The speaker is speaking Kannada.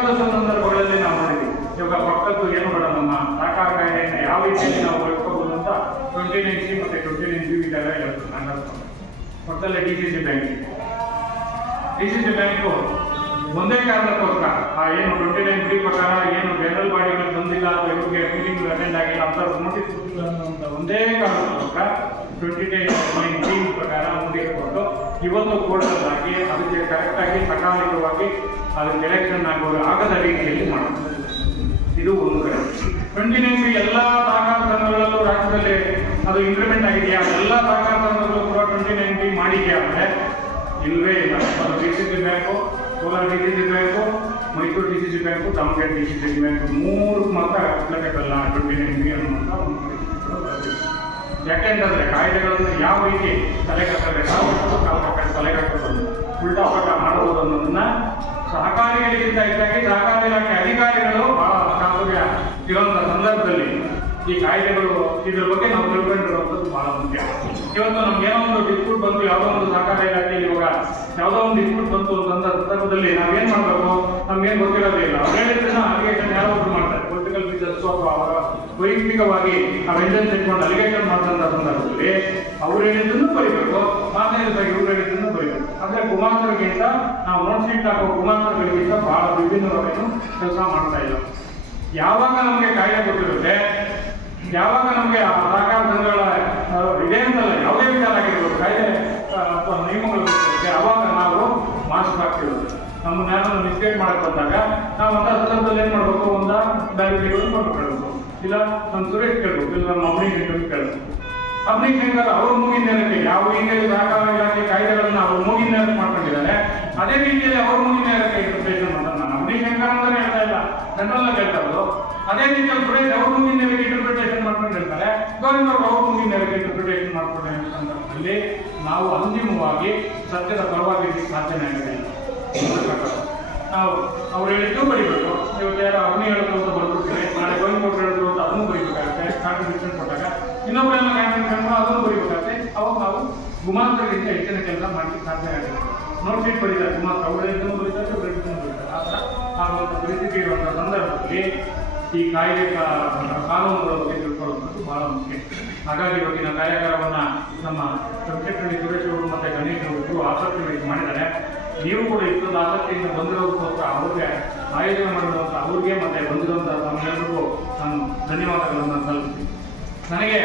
ಬೇಕಾದಷ್ಟು ಸಂದರ್ಭಗಳಲ್ಲಿ ನಾವು ಮಾಡಿದ್ವಿ. ಇವಾಗ ಪಕ್ಕದ್ದು ಏನು ಬೇಡ, ನಮ್ಮ ಸಾಕಾರ ಕಾಯ್ದೆಯನ್ನು ಯಾವ ರೀತಿಯಲ್ಲಿ ನಾವು ಬಳಸ್ಕೋಬಹುದು ಅಂತ ಟ್ವೆಂಟಿ ನೈನ್ ಸಿ ಮತ್ತೆ ಟ್ವೆಂಟಿ ನೈನ್ ಬಿ ಇದೆಲ್ಲ ಹೇಳ್ತಾರೆ ನನ್ನ ಪಕ್ಕದಲ್ಲೇ D C C bank D C C bank ಒಂದೇ ಕಾರಣಕ್ಕೋಸ್ಕರ ಆ ಏನು ಟ್ವೆಂಟಿ ನೈನ್ ಬಿ ಪ್ರಕಾರ ಏನು ಜನರಲ್ ಬಾಡಿಗಳು ತಂದಿಲ್ಲ ಅಥವಾ ಇವ್ರಿಗೆ ಮೀಟಿಂಗ್ ಅಟೆಂಡ್ ಆಗಿಲ್ಲ ಅಂತ ನೋಟಿಸ್ ಒಂದೇ ಕಾರಣಕ್ಕೋಸ್ಕರ ಟ್ವೆಂಟಿ ನೈನ್ ಬಿ ಪ್ರಕಾರ ಮುಂದೆ ಕೊಟ್ಟು ಇವತ್ತು ಕೂಡ ಅದಕ್ಕೆ ಕರೆಕ್ಟಾಗಿ ಸಕಾಲಿಕವಾಗಿ ಅದಕ್ಕೆ ಎಲೆಕ್ಷನ್ ಆಗೋರು ಆಗದ ರೀತಿಯಲ್ಲಿ ಮಾಡುತ್ತೆ ಇದು ಒಂದು ಕಡೆ. ಬಿ ಎಲ್ಲ ಸಂಘಗಳಲ್ಲೂ ರಾಜ್ಯದಲ್ಲಿ ಅದು ಇಂಪ್ಲಿಮೆಂಟ್ ಆಗಿದೆಯಾ? ಎಲ್ಲ ಸಂಘಗಳು ಕೂಡ ಟ್ವೆಂಟಿ ನೈನ್ಟಿ ಮಾಡಿದೆಯಾ ಅಂದರೆ? ಇಲ್ಲವೇ ಇಲ್ಲ. ಅದು D C C bank Kolar D C C bank Mysuru D C C bank Davanagere D C C bank ಮೂರು ಮಾತ್ರ ಅಪ್ಲಿಕೇಬಲ್ ಟ್ವೆಂಟಿ ನೈನ್ ಬಿ ಅನ್ನುವಂಥ ಒಂದು. ಯಾಕೆಂತಂದ್ರೆ ಕಾಯಿಲೆಗಳನ್ನು ಯಾವ ರೀತಿ ತಲೆ ಕಟ್ಟಬೇಕಾಗೋ ಕಾಲ ತಲೆ ಕಟ್ಟಬಹುದು ಉಲ್ಟಾ ಪಲ್ಟಾ ಮಾಡಬಹುದು ಅನ್ನೋದನ್ನ ಸಹಕಾರಿಗಳಿಗಿಂತ ಹೆಚ್ಚಾಗಿ ಸಹಕಾರ ಇಲಾಖೆ ಅಧಿಕಾರಿಗಳು ಬಹಳ ಚಾತುರ್ಯ ಇರುವಂತ ಸಂದರ್ಭದಲ್ಲಿ ಈ ಕಾಯ್ದೆಗಳು ಇದ್ರ ಬಗ್ಗೆ ನಾವು ತಿಳ್ಕೊಂಡಿರುವಂಥದ್ದು ಬಹಳ ಮುಖ್ಯ. ಇವತ್ತು ನಮ್ಗೆ ಏನೋ ಒಂದು ಡಿಸ್ಪ್ಯೂಟ್ ಬಂತು ಯಾವುದೋ ಒಂದು ಸಹಕಾರ ಇಲಾಖೆ ಇವಾಗ ಯಾವುದೋ ಒಂದು ಡಿಸ್ಪ್ಯೂಟ್ ಬಂತು ಅಂತ ಸಂದರ್ಭದಲ್ಲಿ ನಾವೇನು ಮಾಡಬೇಕು? ನಮ್ಗೇನು ಗೊತ್ತಿರೋದೇ ಇಲ್ಲ. ಹೇಳಿದ್ರೆ ಅಪ್ಲಿಕೇಶನ್ ಮಾಡ್ತಾರೆ. ಪೊಲಿಟಿಕಲ್ ರೀಸನ್ಸ್ ಅಥವಾ ಅವರ ವೈಯಕ್ತಿಕವಾಗಿ ವೆಂಜನ್ಸ್ ಇಟ್ಕೊಂಡು ಅಲಿಗೇಷನ್ ಮಾಡಿದಂಥ ಸಂದರ್ಭದಲ್ಲಿ ಅವ್ರು ಹೇಳಿದ್ದನ್ನು ಬರೀಬೇಕು. ಮಾತನಾಡಿದಾಗ ಇವ್ರು ಹೇಳಿದ್ದನ್ನು ಬರೀಬೇಕು. ಅಂದ್ರೆ ಕುಮಾರರಿಗಿಂತ ನಾವು ನೋಟ್ ಸೀಟ್ ಹಾಕೋ ಕುಮಾರಗಳಿಗಿಂತ ಬಹಳ ವಿಭಿನ್ನವಾಗಿ ಕೆಲಸ ಮಾಡ್ತಾ ಇಲ್ಲ ಯಾವಾಗ ನಮಗೆ ಕಾಯ್ದೆ ಗೊತ್ತಿರುತ್ತೆ? ಯಾವಾಗ ನಮಗೆ ಆ ಸಹಕಾರ ಸಂಘಗಳ ಇದೇ ಅಂತಲ್ಲ, ಯಾವುದೇ ವಿಚಾರ ಆಗಿರ್ಬೋದು, ಕಾಯ್ದೆ ಅಥವಾ ನಿಯಮಗಳು ಅವಾಗ ನಾವು ಮಾಸ್ಕ್ ಹಾಕ್ತಿರೋದು. ನಮ್ಮ ಜ್ಞಾನವನ್ನು ಮಿಸ್ಗೈಡ್ ಮಾಡಕ್ ಬಂದಾಗ ನಾವು ಅಂತ ಸಂದರ್ಭದಲ್ಲಿ ಏನ್ ಮಾಡ್ಬೇಕು? ಡೈರೆಕ್ಟಿವ್ ಕೊಟ್ಟು ಇಲ್ಲ ನಮ್ಮ ಸುರೇಶ್ ಕೇಳ್ಬೇಕು, ಇಲ್ಲ ನಮ್ಮ ಅಮ್ಮನಿ ಕೇಳಬೇಕು. ಅಮ್ಮನಿಗೆ ಅವ್ರ ಮೂಗಿನ ನೆನಪಿ ಯಾವ ರೀತಿಯಲ್ಲಿ ಸಹಕಾರ ಇಲಾಖೆ ಕಾಯ್ದೆಗಳನ್ನ ಅವ್ರ ಮೂಗಿನ ನೆನಪು ಮಾಡ್ಕೊಂಡಿದ್ದಾರೆ, ಅದೇ ರೀತಿಯಲ್ಲಿ ಅವ್ರ ಮೂಗಿನ ನೆನಪಿ ಇಂಟರ್ಪ್ರಿಟೇಷನ್ ಮಾಡ್ತಾರೆ. ನಾನು ಅಮ್ಮನಿಗೆ ಹೆಂಗಾರ ಅಂತಾನೆ ಹೇಳ್ತಾ ಇಲ್ಲ ಅದೇ ರೀತಿಯಲ್ಲಿ ಸುರೇಶ್ ಅವ್ರ ಮೂಗಿನ ನೆನಪಿ ಇಂಟರ್ಪ್ರಿಟೇಷನ್ ಮಾಡ್ಕೊಂಡಿರ್ತಾರೆ ಗೋವಿಂದ ಅವ್ರ ಅವ್ರ ಮೂಗಿನ ನೇರಕ್ಕೆ ಇಂಟರ್ಪ್ರಿಟೇಷನ್ ಮಾಡ್ಕೊಂಡು ಹೇಳೋ ಸಂದರ್ಭದಲ್ಲಿ ನಾವು ಅಂತಿಮವಾಗಿ ಸತ್ಯದ ಪರವಾಗಿ ಸಾಧನೆ ಆಗೋದಿಲ್ಲ ನಾವು ಅವ್ರು ಹೇಳಿದ್ದು ಬರೀಬೇಕು. ಇವತ್ತು ಯಾರೋ ಅವನಿ ಹೇಳಿದ್ರು ಅಂತ ಬರ್ಬಿಡ್ತೀವಿ ನಾಳೆ ಗೋವಿಂದ ಕೊಟ್ಟು ಹೇಳಿದ್ರು ಅಂತ ಅದನ್ನು ಬರೀಬೇಕಾಗುತ್ತೆ. ಕಾಂಟ್ರಿಬ್ಯೂಷನ್ ಕೊಟ್ಟಾಗ ಇನ್ನೊಬ್ಬರೆಲ್ಲ ಕಾಂಟ್ರಿಬ್ಯೂಷನ್ ಅದನ್ನು ಬರೀಬೇಕಾಗುತ್ತೆ. ಅವಾಗ ನಾವು ಗುಮಾಂತರಿಗಿಂತ ಹೆಚ್ಚಿನ ಕೆಲಸ ಮಾಡಲಿಕ್ಕೆ ಸಾಧ್ಯ ಆಗುತ್ತೆ ನೋಟ್ ಶೀಟ್ ಬರೀತಾರೆ. ಗುಮಾಂತರ ಅವ್ರು ಬರೀತಾರೆ ಬರೀತಾರೆ ಬರೀತಾರೆ. ಆ ಥರ ಆಗುವಂಥ ಪರಿಸ್ಥಿತಿ ಇರುವಂಥ ಸಂದರ್ಭದಲ್ಲಿ ಈ ಕಾಯ್ದೆ ಕಾನೂನುಗಳ ಬಗ್ಗೆ ತಿಳ್ಕೊಳ್ಳುವಂಥದ್ದು ಬಹಳ ಮುಖ್ಯ. ಹಾಗಾಗಿ ಇವತ್ತಿನ ಕಾರ್ಯಾಗಾರವನ್ನು ನಮ್ಮ ಚಂದ್ರಶೇಖರಣಿ ಸುರೇಶ್ ಅವರು ಮತ್ತು ಗಣೇಶ್ ಅವರು ಆಸಕ್ತಿ ಮಾಡಿದ್ದಾರೆ. ನೀವು ಕೂಡ ಇಷ್ಟೊಂದು ಆಸಕ್ತಿಯಿಂದ ಬಂದಿರೋದಕ್ಕೋಸ್ಕರ ಅವ್ರಿಗೆ ಆಯೋಜನೆ ಮಾಡಿರುವಂಥ ಅವ್ರಿಗೆ ಮತ್ತೆ ಬಂದಿರುವಂಥ ತಮ್ಮೆಲ್ಲರಿಗೂ ನಾನು ಧನ್ಯವಾದಗಳನ್ನು ಸಲ್ಲಿಸ್ತೀನಿ. ನನಗೆ